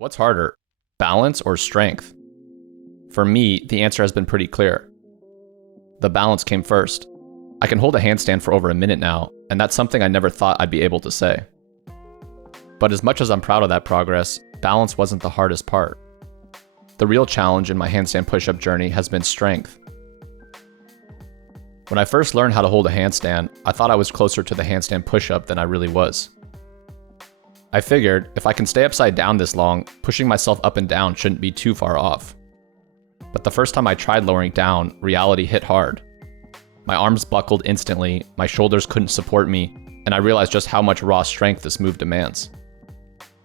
What's harder, balance or strength? For me, the answer has been pretty clear. The balance came first. I can hold a handstand for over a minute now, and that's something I never thought I'd be able to say. But as much as I'm proud of that progress, balance wasn't the hardest part. The real challenge in my handstand push-up journey has been strength. When I first learned how to hold a handstand, I thought I was closer to the handstand push-up than I really was. I figured, if I can stay upside down this long, pushing myself up and down shouldn't be too far off. But the first time I tried lowering down, reality hit hard. My arms buckled instantly, my shoulders couldn't support me, and I realized just how much raw strength this move demands.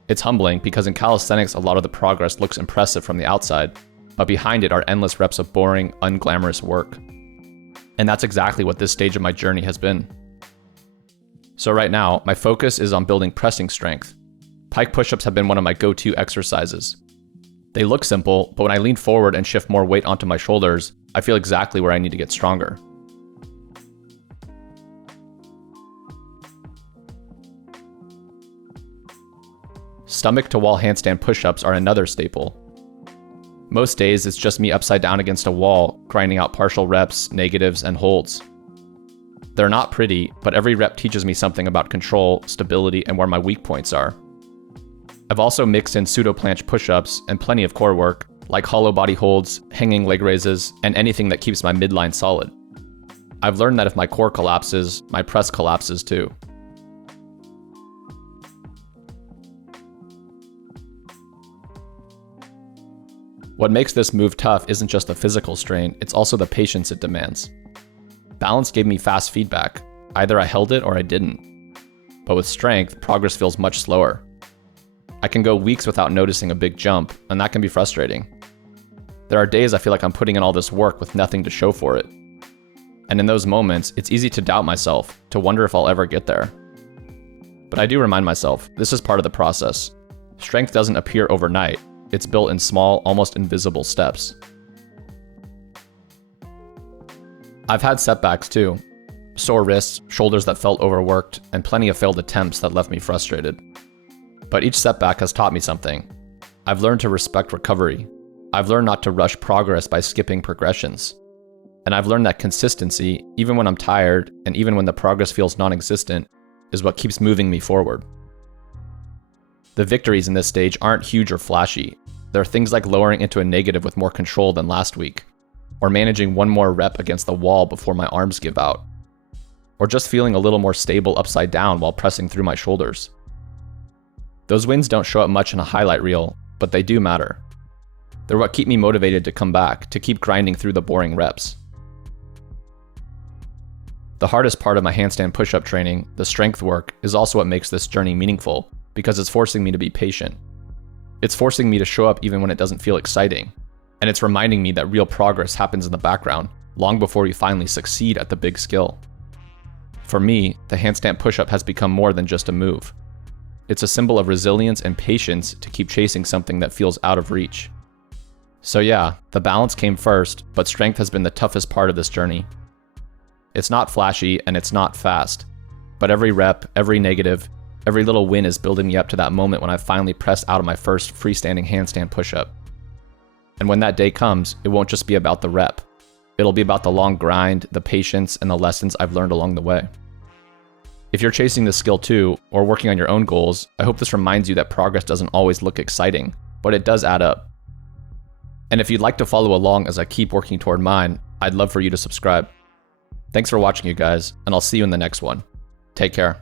It's humbling because in calisthenics a lot of the progress looks impressive from the outside, but behind it are endless reps of boring, unglamorous work. And that's exactly what this stage of my journey has been. So right now, my focus is on building pressing strength. Pike push-ups have been one of my go-to exercises. They look simple, but when I lean forward and shift more weight onto my shoulders, I feel exactly where I need to get stronger. Stomach-to-wall handstand push-ups are another staple. Most days, it's just me upside down against a wall, grinding out partial reps, negatives, and holds. They're not pretty, but every rep teaches me something about control, stability, and where my weak points are. I've also mixed in pseudo-planche push-ups and plenty of core work, like hollow body holds, hanging leg raises, and anything that keeps my midline solid. I've learned that if my core collapses, my press collapses too. What makes this move tough isn't just the physical strain, it's also the patience it demands. Balance gave me fast feedback. Either I held it or I didn't. But with strength, progress feels much slower. I can go weeks without noticing a big jump, and that can be frustrating. There are days I feel like I'm putting in all this work with nothing to show for it. And in those moments, it's easy to doubt myself, to wonder if I'll ever get there. But I do remind myself, this is part of the process. Strength doesn't appear overnight. It's built in small, almost invisible steps. I've had setbacks too. Sore wrists, shoulders that felt overworked, and plenty of failed attempts that left me frustrated. But each setback has taught me something. I've learned to respect recovery. I've learned not to rush progress by skipping progressions. And I've learned that consistency, even when I'm tired, and even when the progress feels non-existent, is what keeps moving me forward. The victories in this stage aren't huge or flashy. There are things like lowering into a negative with more control than last week, or managing one more rep against the wall before my arms give out, or just feeling a little more stable upside down while pressing through my shoulders. Those wins don't show up much in a highlight reel, but they do matter. They're what keep me motivated to come back, to keep grinding through the boring reps. The hardest part of my handstand push-up training, the strength work, is also what makes this journey meaningful, because it's forcing me to be patient. It's forcing me to show up even when it doesn't feel exciting. And it's reminding me that real progress happens in the background, long before you finally succeed at the big skill. For me, the handstand push-up has become more than just a move. It's a symbol of resilience and patience to keep chasing something that feels out of reach. So yeah, the balance came first, but strength has been the toughest part of this journey. It's not flashy and it's not fast, but every rep, every negative, every little win is building me up to that moment when I finally press out of my first freestanding handstand push-up. And when that day comes, it won't just be about the rep. It'll be about the long grind, the patience, and the lessons I've learned along the way. If you're chasing this skill too, or working on your own goals, I hope this reminds you that progress doesn't always look exciting, but it does add up. And if you'd like to follow along as I keep working toward mine, I'd love for you to subscribe. Thanks for watching, you guys, and I'll see you in the next one. Take care.